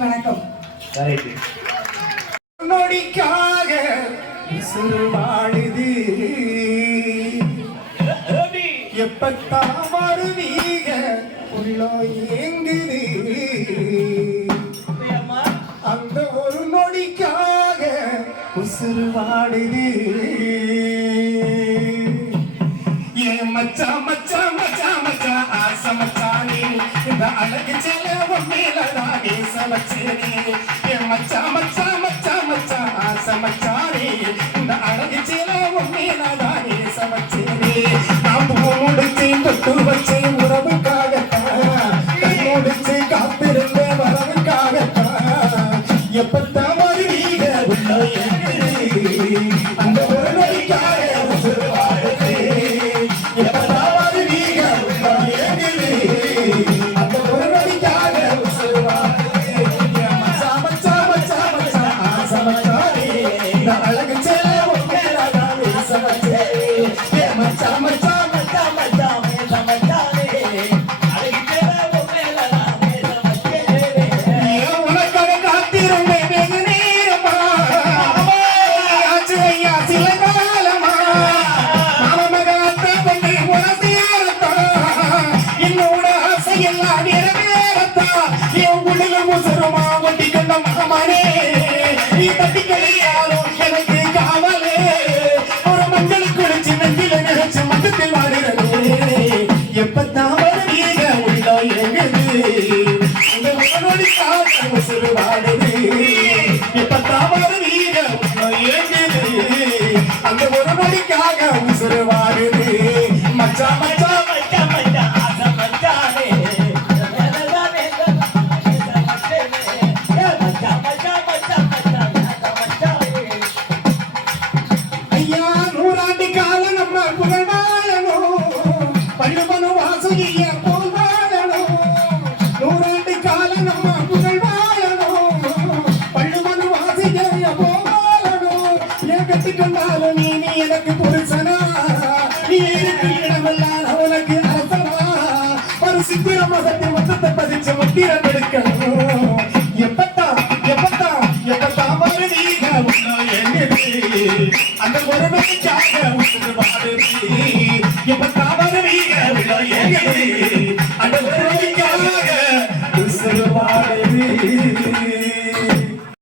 வணக்கம். நொடிக்காக வாழுது எப்பத்தான் வருவீக உள்ள ஏங்குது அந்த ஒரு நொடிக்காக உசுறு வாடுது ஏன் மச்சா மச்சா மச்சா மச்சா ஆசை மச்சானே இந்த அழகு செலவம் மேலதாகே சமச்சேனே ஏன் மச்சா மச்சா மச்சா மச்சா ஆசை மச்சானே இந்த அழகு செலவம் மேலதாகே சமச்சேனே நான் பூ முடிச்சு தொட்டு வச்சு உறவுக்காகத்தான் முடிச்சு காத்திருந்த வரவுக்காகத்தான் எப்பத்தான் வருவீங்க உள்ள அந்த ஒரு நொடிக்காக உசுறு வாழுது எப்பத்தான் வருவீங்க உள்ள அந்த ஒரு நொடிக்காக உசுறு வாழுது மச்சா மச்சா மச்சா மச்சா ஆசை மச்சானே இந்த அழகு செலவும் மேலாதாவே சமச்சே மச்சா மச்சா மச்சா மச்சா மேல மச்சானே அழகு செலவும் மேலாதாவே சமச்சே உனக்காக காத்திருந்தேன் வெகு நேரமா ஆச்சு ஐயா சில காலமா மாமமகாத்த கொண்டு உனசியாரத்தா என்னோட ஆசையெல்லாம் நிறைவேறத்தா என் உடல முசுரமா ஒட்டி கொண்ட மகமானே நீ தட்டி கிடையாலும் எனக்கு காவலே ஒரு மஞ்சள் குளிச்சு நெஞ்சில நினைச்சு மட்டத்தில் வாடுறது எப்பத்தான் வருவீங்க உள்ள எங்குது இந்த மகனோடி காசு முசுறு வாடுது எப்பத்தான் வருவீங்க உள்ள எங்குது அந்த ஒரு நொடிக்காக உசுறு வாடுது மச்சா மச்சா மச்சா மச்சா ஆசை மச்சானே ஐயா நூறாண்டு காலம் நம்ம புகழ் வாழணும் பள்ளுமனு வாசுகிய போல் வாழணும் நூறாண்டு காலம் நம்ம புகழ் வாழணும் பள்ளுமனு வாசுகிய போல் வாழணும் ஏன் கட்டிக்கொண்டாலும் நீ எனக்கு புருஷனா நீ இருக்கு இடமெல்லாம் உனக்கு அரசனா ஒரு சித்திர மகத்தை மொத்தத்தை பதிச்சு முத்திரம் எடுக்கணும் எப்பத்தான் எப்பத்தான் எப்பத்தான் வருவீங்க உள்ள எங்குது அந்த ஒரு நொடிக்காக உசுறு வாடுது எப்பத்தான் வருவீங்க உள்ள எங்குது அந்த ஒரு நொடிக்காக உசுறு வாடுது